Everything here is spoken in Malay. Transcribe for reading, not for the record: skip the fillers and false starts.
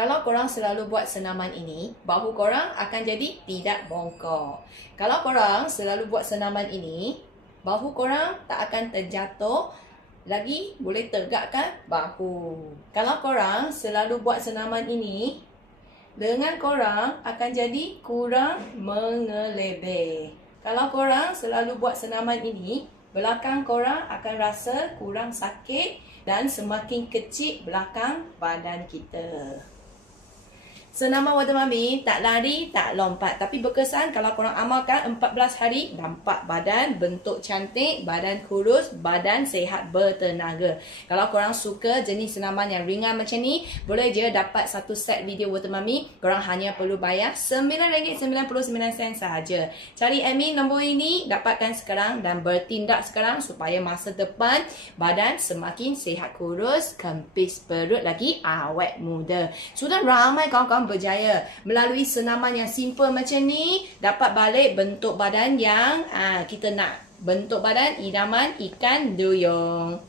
Kalau korang selalu buat senaman ini, bahu korang akan jadi tidak bongkok. Kalau korang selalu buat senaman ini, bahu korang tak akan terjatuh, lagi boleh tegakkan bahu. Kalau korang selalu buat senaman ini, lengan korang akan jadi kurang mengelebih. Kalau korang selalu buat senaman ini, belakang korang akan rasa kurang sakit dan semakin kecil belakang badan kita. Senaman Water Mummy tak lari, tak lompat, tapi berkesan kalau korang amalkan 14 hari, nampak badan bentuk cantik, badan kurus, badan sihat bertenaga. Kalau korang suka jenis senaman yang ringan macam ni, boleh je dapat satu set video Water Mummy. Korang hanya perlu bayar RM9.99 sahaja. Cari admin nombor ini, dapatkan sekarang dan bertindak sekarang supaya masa depan badan semakin sihat kurus, kempis perut lagi awet muda. Sudah ramai kawan-kawan berjaya melalui senaman yang simple macam ni, dapat balik bentuk badan yang kita nak. Bentuk badan idaman ikan duyung.